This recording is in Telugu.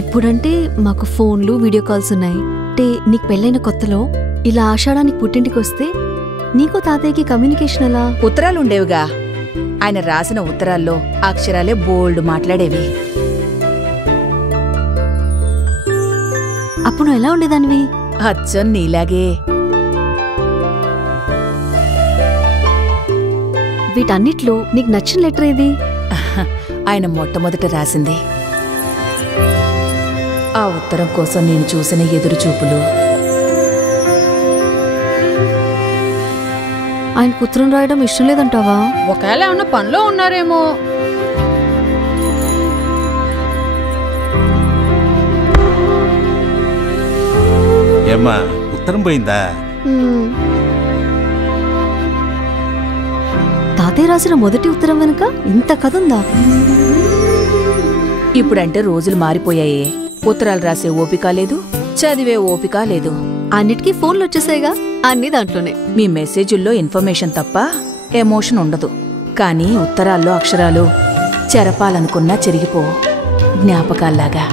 ఇప్పుడంటే మాకు ఫోన్లు వీడియో కాల్స్ ఉన్నాయి. అంటే నీకు పెళ్ళైన కొత్తలో ఇలా ఆషాఢానికి పుట్టింటికి వస్తే నీకు తాతయ్యకి కమ్యూనికేషన్ ఎలా? ఉత్తరాలుండేవిగా. ఆయన రాసిన ఉత్తరాల్లో అక్షరాలే బోల్డ్ మాట్లాడేవి. అప్పుడు నువ్వు ఎలా ఉండేదానివి? అచ్చం నీలాగే. వీటన్నిట్లో నీకు నచ్చిన లెటర్ ఏది? ఆయన మొట్టమొదట రాసింది. ఆ ఉత్తరం కోసం నేను చూసిన ఎదురుచూపులు. ఆయనకు ఉత్తరం రాయడం ఇష్టం లేదంటావా? ఒకవేళ ఏమన్నా పనిలో ఉన్నారేమో. ఏమ్మా, ఉత్తరం పోయిందా? తాతయ్య రాసిన మొదటి ఉత్తరం వెనుక ఇంత కథ ఉందా? ఇప్పుడంటే రోజులు మారిపోయాయే. ఉత్తరాలు రాసే ఓపిక లేదు, చదివే ఓపిక లేదు. అన్నిటికీ ఫోన్లు వచ్చేసాయిగా, అన్ని దాంట్లోనే. మీ మెసేజుల్లో ఇన్ఫర్మేషన్ తప్ప ఎమోషన్ ఉండదు. కానీ ఉత్తరాల్లో అక్షరాలు చెరపాలనుకున్నా చెరిగిపో, జ్ఞాపకాల్లాగా.